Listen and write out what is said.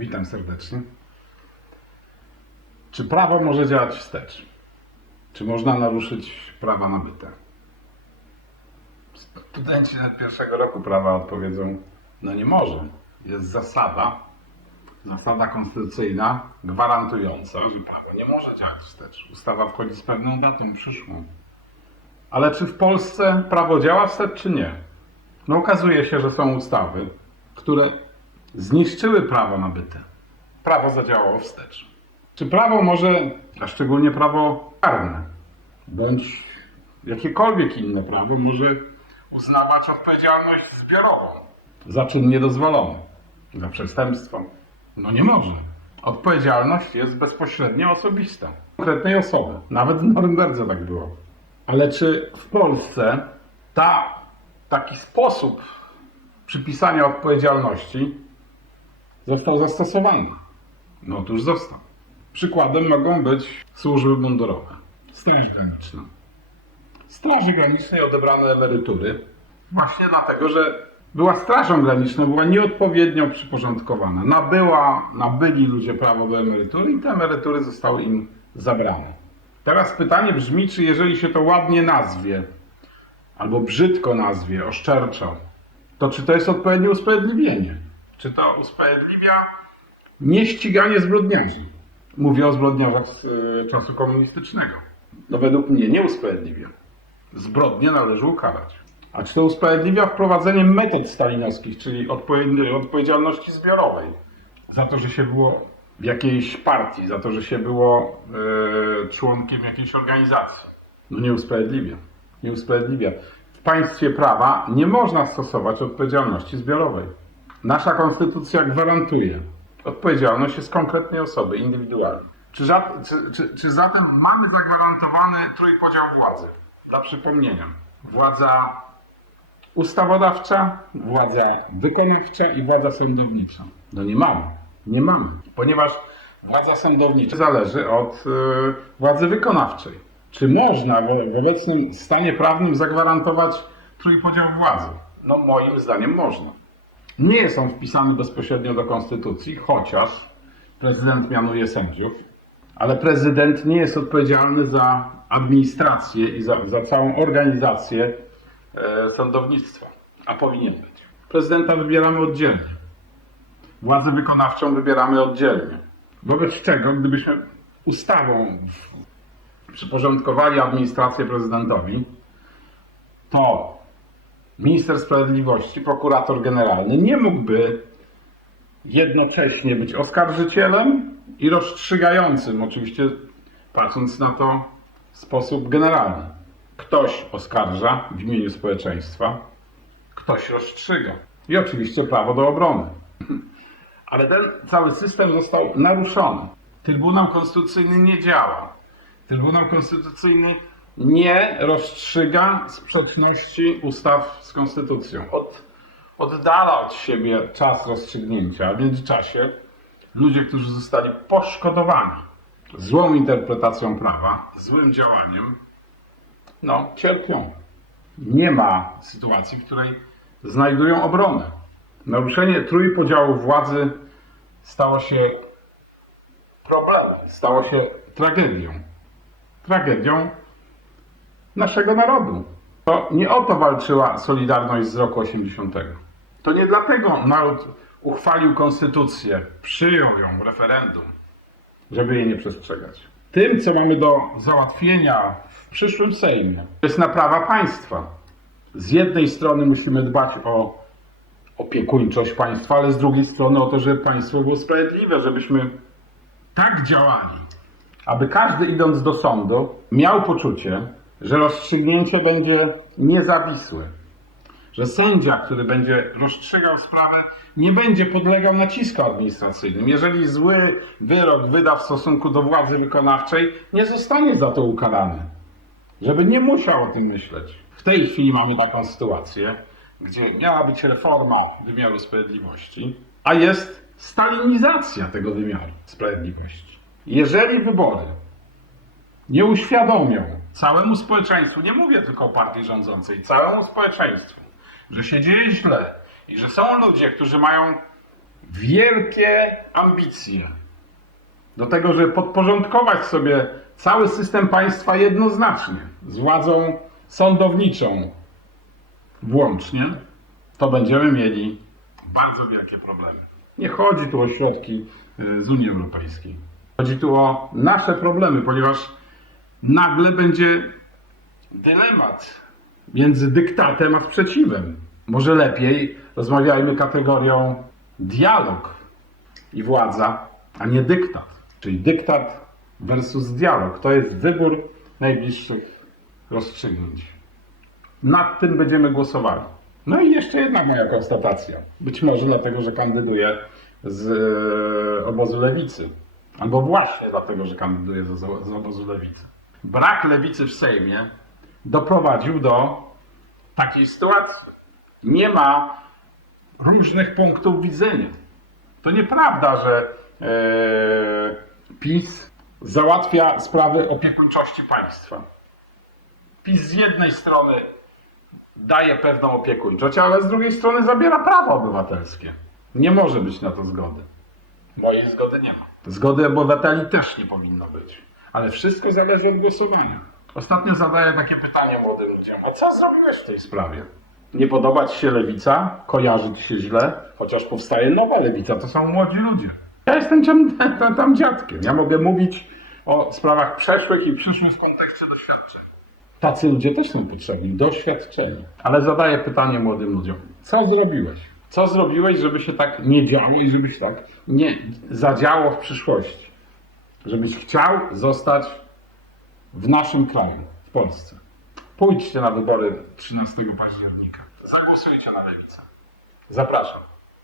Witam serdecznie. Czy prawo może działać wstecz? Czy można naruszyć prawa nabyte? Studenci pierwszego roku prawa odpowiedzą, no nie może. Jest zasada, zasada konstytucyjna gwarantująca, że prawo nie może działać wstecz. Ustawa wchodzi z pewną datą przyszłą. Ale czy w Polsce prawo działa wstecz, czy nie? No okazuje się, że są ustawy, które zniszczyły prawo nabyte. Prawo zadziałało wstecz. Czy prawo może, a szczególnie prawo karne, bądź jakiekolwiek inne prawo, może uznawać odpowiedzialność zbiorową za czyn niedozwolony, za przestępstwo? No nie może. Odpowiedzialność jest bezpośrednio osobista. Konkretnej osoby. Nawet w Norymberdze tak było. Ale czy w Polsce ta, taki sposób przypisania odpowiedzialności został zastosowany? No otóż został. Przykładem mogą być służby mundurowe. Straż Graniczna. Straży Granicznej odebrano emerytury właśnie dlatego, że była Strażą Graniczną, była nieodpowiednio przyporządkowana. Nabyła, nabyli ludzie prawo do emerytury i te emerytury zostały im zabrane. Teraz pytanie brzmi, czy jeżeli się to ładnie nazwie, albo brzydko nazwie, oszczerczo, to czy to jest odpowiednie usprawiedliwienie? Czy to usprawiedliwia nieściganie zbrodniarzy? Mówię o zbrodniarzach z y, czasu komunistycznego. No według mnie nie usprawiedliwia. Zbrodnie należy ukarać. A czy to usprawiedliwia wprowadzenie metod stalinowskich, czyli odpowiedzialności zbiorowej? Za to, że się było w jakiejś partii, za to, że się było e, członkiem jakiejś organizacji. No nie usprawiedliwia. Nie usprawiedliwia. W państwie prawa nie można stosować odpowiedzialności zbiorowej. Nasza konstytucja gwarantuje odpowiedzialność jest konkretnej osoby, indywidualnej. Czy, czy, czy, czy zatem mamy zagwarantowany trójpodział władzy? Dla przypomnienia. Władza ustawodawcza, władza wykonawcza i władza sądownicza. No nie mamy. Nie mamy. Ponieważ władza sądownicza zależy od e, władzy wykonawczej. Czy można w obecnym stanie prawnym zagwarantować trójpodział władzy? No moim zdaniem można. Nie jest on wpisany bezpośrednio do konstytucji, chociaż prezydent mianuje sędziów, ale prezydent nie jest odpowiedzialny za administrację i za, za całą organizację e, sądownictwa, a powinien być. Prezydenta wybieramy oddzielnie. Władzę wykonawczą wybieramy oddzielnie. Wobec czego, gdybyśmy ustawą przyporządkowali administrację prezydentowi, to minister sprawiedliwości, prokurator generalny nie mógłby jednocześnie być oskarżycielem i rozstrzygającym, oczywiście patrząc na to w sposób generalny. Ktoś oskarża w imieniu społeczeństwa, ktoś rozstrzyga. I oczywiście prawo do obrony. Ale ten cały system został naruszony. Trybunał Konstytucyjny nie działa. Trybunał Konstytucyjny nie rozstrzyga sprzeczności ustaw z Konstytucją. Od, oddala od siebie czas rozstrzygnięcia, a w międzyczasie ludzie, którzy zostali poszkodowani złą interpretacją prawa, złym działaniem, no, cierpią. Nie ma sytuacji, w której znajdują obronę. Naruszenie trójpodziału władzy stało się problemem, stało się tragedią. Tragedią naszego narodu. To nie o to walczyła Solidarność z roku 80. To nie dlatego naród uchwalił konstytucję, przyjął ją referendum, żeby jej nie przestrzegać. Tym, co mamy do załatwienia w przyszłym Sejmie, jest naprawa państwa. Z jednej strony musimy dbać o opiekuńczość państwa, ale z drugiej strony o to, żeby państwo było sprawiedliwe, żebyśmy tak działali, aby każdy idąc do sądu miał poczucie, że rozstrzygnięcie będzie niezawisłe. Że sędzia, który będzie rozstrzygał sprawę, nie będzie podlegał naciskom administracyjnym. Jeżeli zły wyrok wyda w stosunku do władzy wykonawczej, nie zostanie za to ukarany. Żeby nie musiał o tym myśleć. W tej chwili mamy taką sytuację, gdzie miała być reforma wymiaru sprawiedliwości, a jest stalinizacja tego wymiaru sprawiedliwości. Jeżeli wybory nie uświadomią całemu społeczeństwu, nie mówię tylko o partii rządzącej, całemu społeczeństwu, że się dzieje źle i że są ludzie, którzy mają wielkie ambicje do tego, żeby podporządkować sobie cały system państwa jednoznacznie z władzą sądowniczą włącznie, to będziemy mieli bardzo wielkie problemy. Nie chodzi tu o środki y, z Unii Europejskiej. Chodzi tu o nasze problemy, ponieważ nagle będzie dylemat między dyktatem a sprzeciwem. Może lepiej rozmawiajmy kategorią dialog i władza, a nie dyktat. Czyli dyktat versus dialog. To jest wybór najbliższych rozstrzygnięć. Nad tym będziemy głosowali. No i jeszcze jedna moja konstatacja. Być może dlatego, że kandyduję z e, obozu lewicy. Albo właśnie dlatego, że kandyduję z, z obozu lewicy. Brak lewicy w Sejmie doprowadził do takiej sytuacji. Nie ma różnych punktów widzenia. To nieprawda, że e, PiS załatwia sprawy opiekuńczości państwa. PiS z jednej strony daje pewną opiekuńczość, ale z drugiej strony zabiera prawa obywatelskie. Nie może być na to zgody. Mojej zgody nie ma. Zgody obywateli też nie powinno być. Ale wszystko zależy od głosowania. Ostatnio zadaję takie pytanie młodym ludziom. A co zrobiłeś w tej sprawie? Nie podoba się lewica? Kojarzy ci się źle? Chociaż powstaje nowa lewica, to są młodzi ludzie. Ja jestem tam, tam, tam dziadkiem. Ja mogę mówić o sprawach przeszłych i przyszłych w kontekście doświadczeń. Tacy ludzie też są potrzebni, doświadczeni. Ale zadaję pytanie młodym ludziom. Co zrobiłeś? Co zrobiłeś, żeby się tak nie działo i żeby się tak nie zadziało w przyszłości? Żebyś chciał zostać w naszym kraju, w Polsce. Pójdźcie na wybory 13 października. Zagłosujcie na lewicę. Zapraszam.